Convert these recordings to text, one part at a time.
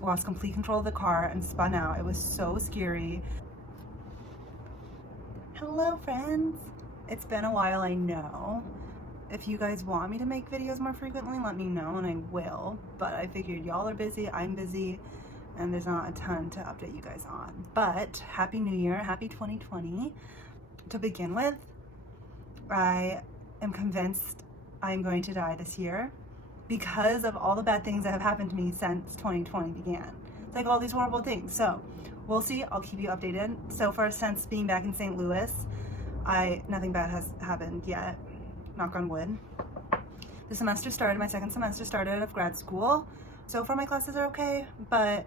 lost complete control of the car and spun out. It was so scary. Hello friends! It's been a while, I know. If you guys want me to make videos more frequently, let me know and I will. But I figured y'all are busy, I'm busy, and there's not a ton to update you guys on. But Happy New Year, happy 2020. To begin with, I am convinced I'm going to die this year because of all the bad things that have happened to me since 2020 began. It's like all these horrible things. So we'll see. I'll keep you updated. So far, since being back in St. Louis, nothing bad has happened yet. Knock on wood. The semester started, my second semester started of grad school. So far my classes are okay, but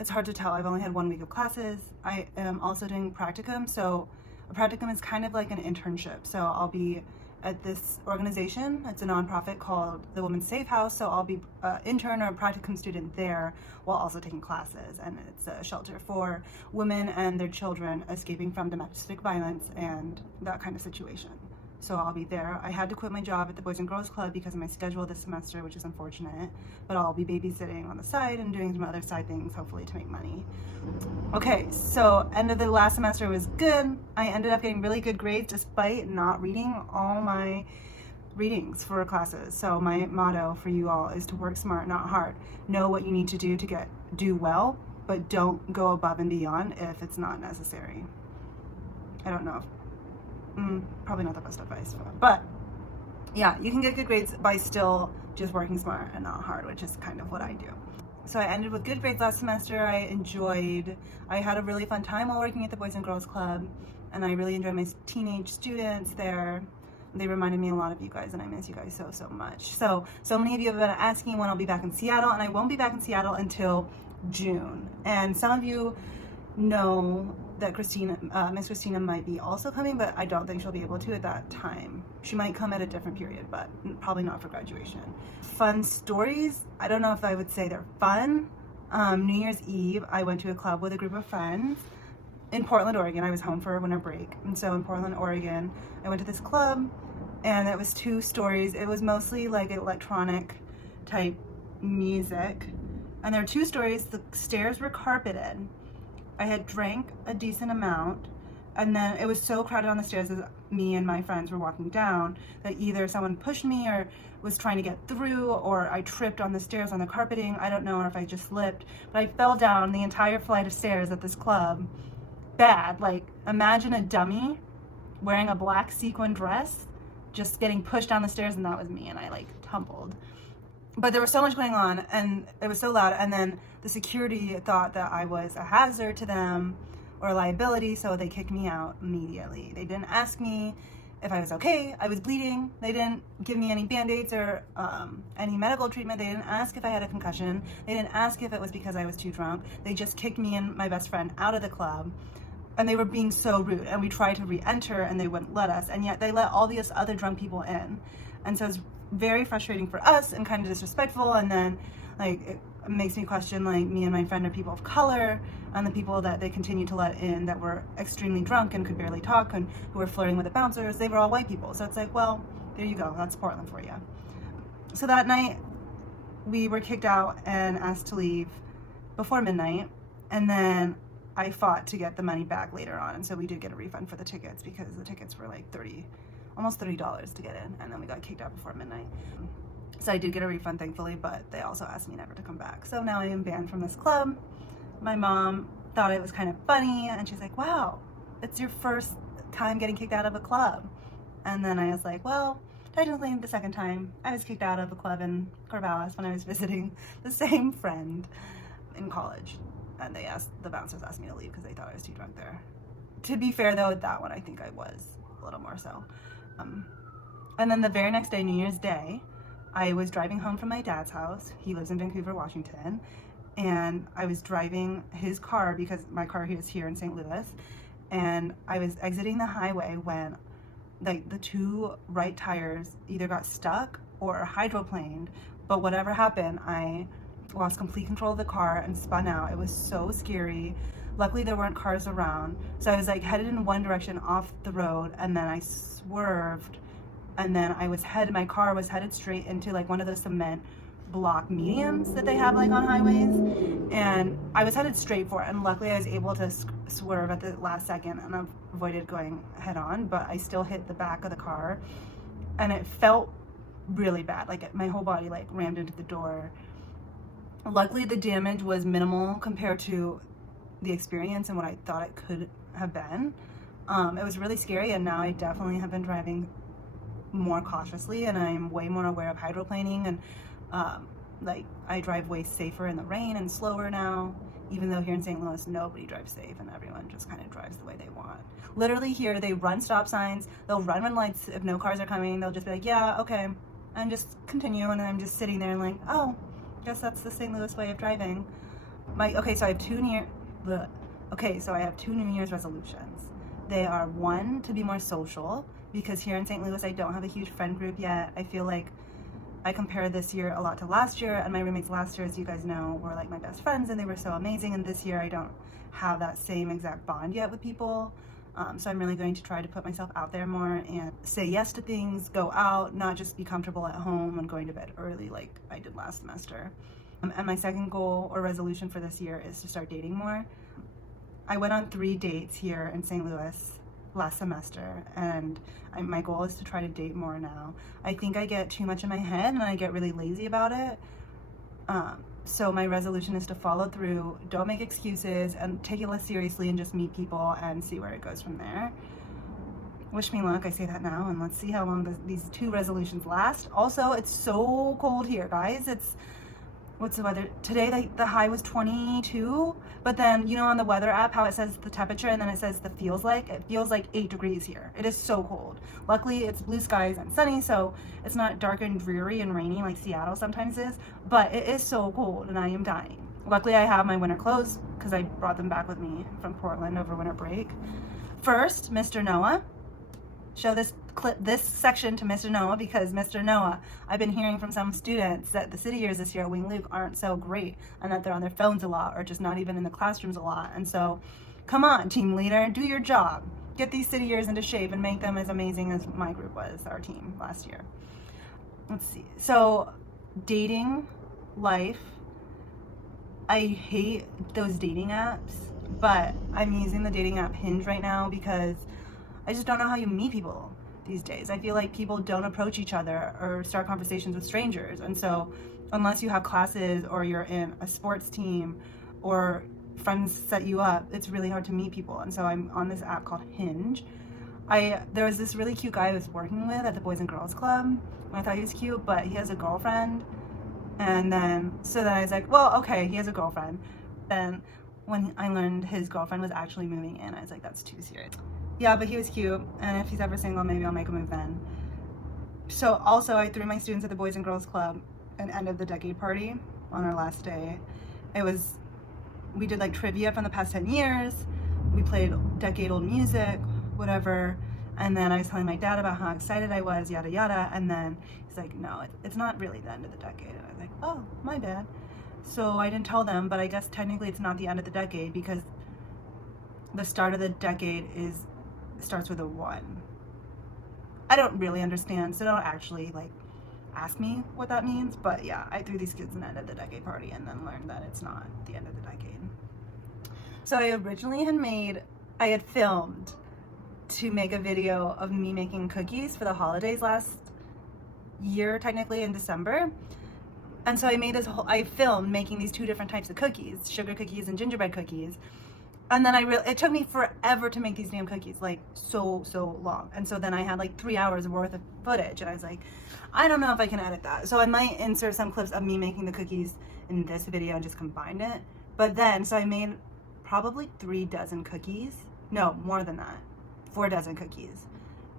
it's hard to tell. I've only had 1 week of classes. I am also doing practicum. So a practicum is kind of like an internship. So I'll be at this organization. It's a nonprofit called the Women's Safe House. So I'll be an intern or a practicum student there while also taking classes. And it's a shelter for women and their children escaping from domestic violence and that kind of situation. So I'll be there. I had to quit my job at the Boys and Girls Club because of my schedule this semester, which is unfortunate, but I'll be babysitting on the side and doing some other side things, hopefully to make money. Okay, so end of the last semester was good. I ended up getting really good grades despite not reading all my readings for classes. So my motto for you all is to work smart, not hard. Know what you need to do to do well, but don't go above and beyond if it's not necessary. I don't know if probably not the best advice, but yeah, you can get good grades by still just working smart and not hard, which is kind of what I do. So I ended with good grades last semester. I had a really fun time while working at the Boys and Girls Club, and I really enjoyed my teenage students there. They reminded me a lot of you guys, and I miss you guys so much. So many of you have been asking when I'll be back in Seattle, and I won't be back in Seattle until June. And some of you know that Miss Christina might be also coming, but I don't think she'll be able to at that time. She might come at a different period, but probably not for graduation. Fun stories, I don't know if I would say they're fun. New Year's Eve, I went to a club with a group of friends in Portland, Oregon. I was home for winter break, and so in Portland, Oregon, I went to this club, and it was 2 stories. It was mostly like electronic type music, and there were 2 stories. The stairs were carpeted. I had drank a decent amount, and then it was so crowded on the stairs as me and my friends were walking down that either someone pushed me or was trying to get through, or I tripped on the stairs on the carpeting. I don't know, or if I just slipped, but I fell down the entire flight of stairs at this club. Bad. Like, imagine a dummy wearing a black sequin dress just getting pushed down the stairs, and that was me, and I like tumbled. But there was so much going on, and it was so loud, and then the security thought that I was a hazard to them or a liability, so they kicked me out immediately. They didn't ask me if I was okay. I was bleeding. They didn't give me any band-aids or any medical treatment. They didn't ask if I had a concussion. They didn't ask if it was because I was too drunk. They just kicked me and my best friend out of the club, and they were being so rude, and we tried to re-enter, and they wouldn't let us, and yet they let all these other drunk people in. And so it's very frustrating for us and kind of disrespectful, and then like it makes me question, like, me and my friend are people of color, and the people that they continue to let in that were extremely drunk and could barely talk and who were flirting with the bouncers, they were all white people. So it's like, well, there you go, that's Portland for you. So that night we were kicked out and asked to leave before midnight, and then I fought to get the money back later on, and so we did get a refund for the tickets because the tickets were like almost $30 to get in, and then we got kicked out before midnight. So I did get a refund, thankfully, but they also asked me never to come back. So now I am banned from this club. My mom thought it was kind of funny, and she's like, wow, it's your first time getting kicked out of a club. And then I was like, well, technically the second time. I was kicked out of a club in Corvallis when I was visiting the same friend in college, and the bouncers asked me to leave because they thought I was too drunk there. To be fair though, with that one I think I was a little more so. And then the very next day, New Year's Day, I was driving home from my dad's house. He lives in Vancouver, Washington, and I was driving his car because my car is here in St. Louis, and I was exiting the highway when like the 2 right tires either got stuck or hydroplaned, but whatever happened, I lost complete control of the car and spun out. It was so scary. Luckily there weren't cars around, so I was like headed in one direction off the road, and then I swerved, and then my car was headed straight into like one of those cement block mediums that they have like on highways, and I was headed straight for it, and luckily I was able to swerve at the last second and avoided going head on, but I still hit the back of the car, and it felt really bad. Like my whole body like rammed into the door. Luckily the damage was minimal compared to the experience and what I thought it could have been. It was really scary, and now I definitely have been driving more cautiously, and I'm way more aware of hydroplaning, and like I drive way safer in the rain and slower now, even though here in St. Louis nobody drives safe and everyone just kind of drives the way they want. Literally here they run stop signs, they'll run red lights if no cars are coming, they'll just be like, yeah, okay, and just continue, and I'm just sitting there and like, oh, guess that's the St. Louis way of driving. So I have two New Year's resolutions. They are, one, to be more social, because here in St. Louis I don't have a huge friend group yet. I feel like I compare this year a lot to last year, and my roommates last year, as you guys know, were like my best friends and they were so amazing, and this year I don't have that same exact bond yet with people. So I'm really going to try to put myself out there more and say yes to things, go out, not just be comfortable at home and going to bed early like I did last semester. And my second goal or resolution for this year is to start dating more. I went on 3 dates here in St. Louis last semester, and my goal is to try to date more now. I think I get too much in my head and I get really lazy about it. So my resolution is to follow through, don't make excuses, and take it less seriously and just meet people and see where it goes from there. Wish me luck, I say that now, and let's see how long these 2 resolutions last. Also, it's so cold here, guys. What's the weather? Today, like, the high was 22, but then, you know, on the weather app, how it says the temperature and then it says it feels like 8 degrees here. It is so cold. Luckily, it's blue skies and sunny, so it's not dark and dreary and rainy like Seattle sometimes is, but it is so cold and I am dying. Luckily, I have my winter clothes because I brought them back with me from Portland over winter break. First, Mr. Noah. Show this section to Mr. Noah, because Mr. Noah, I've been hearing from some students that the city years this year at Wing Luke aren't so great, and that they're on their phones a lot or just not even in the classrooms a lot. And so, come on, team leader, do your job. Get these city years into shape and make them as amazing as my group was, our team last year. Let's see. So, dating life. I hate those dating apps, but I'm using the dating app Hinge right now because I just don't know how you meet people these days. I feel like people don't approach each other or start conversations with strangers. And so unless you have classes or you're in a sports team or friends set you up, it's really hard to meet people. And so I'm on this app called Hinge. There was this really cute guy I was working with at the Boys and Girls Club, and I thought he was cute, but he has a girlfriend. And then I was like, well, okay, he has a girlfriend. Then when I learned his girlfriend was actually moving in, I was like, that's too serious. Yeah, but he was cute, and if he's ever single, maybe I'll make a move then. So also, I threw my students at the Boys and Girls Club an end of the decade party on our last day. We did like trivia from the past 10 years, we played decade-old music, whatever, and then I was telling my dad about how excited I was, yada yada, and then he's like, no, it's not really the end of the decade. And I was like, oh, my bad. So I didn't tell them, but I guess technically it's not the end of the decade, because the start of the decade starts with a 1. I don't really understand, so don't actually like ask me what that means, but yeah, I threw these kids an end of the decade party and then learned that it's not the end of the decade. So I originally had filmed to make a video of me making cookies for the holidays last year, technically in December. And so I filmed making these 2 different types of cookies, sugar cookies and gingerbread cookies. And then it took me forever to make these damn cookies, like so long. And so then I had like 3 hours worth of footage, and I was like, I don't know if I can edit that. So I might insert some clips of me making the cookies in this video and just combine it. But then, so I made probably 3 dozen cookies. No, more than that. 4 dozen cookies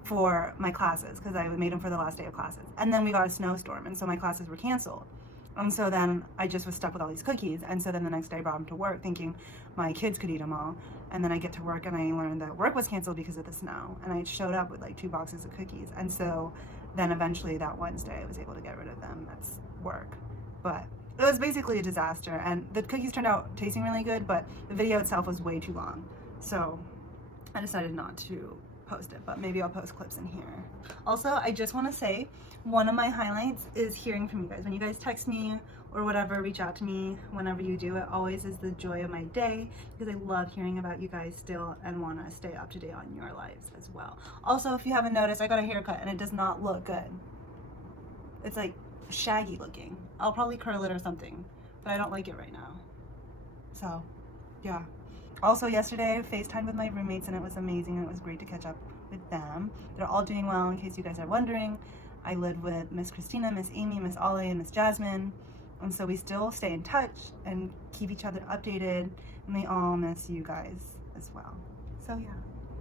for my classes, because I made them for the last day of classes. And then we got a snowstorm, and so my classes were canceled. And so then I just was stuck with all these cookies. And so then the next day I brought them to work thinking my kids could eat them all. And then I get to work and I learned that work was canceled because of the snow. And I showed up with like 2 boxes of cookies. And so then eventually that Wednesday I was able to get rid of them. That's work. But it was basically a disaster. And the cookies turned out tasting really good, but the video itself was way too long. So I decided not to post it, but maybe I'll post clips in here. Also, I just want to say, one of my highlights is hearing from you guys. When you guys text me or whatever, reach out to me whenever you do, it always is the joy of my day, because I love hearing about you guys still and want to stay up to date on your lives as well. Also, if you haven't noticed, I got a haircut and it does not look good. It's like shaggy looking. I'll probably curl it or something, but I don't like it right now. So, yeah. Also, yesterday I FaceTimed with my roommates and it was amazing, and it was great to catch up with them. They're all doing well, in case you guys are wondering. I live with Miss Christina, Miss Amy, Miss Ollie, and Miss Jasmine. And so we still stay in touch and keep each other updated, and they all miss you guys as well. So yeah.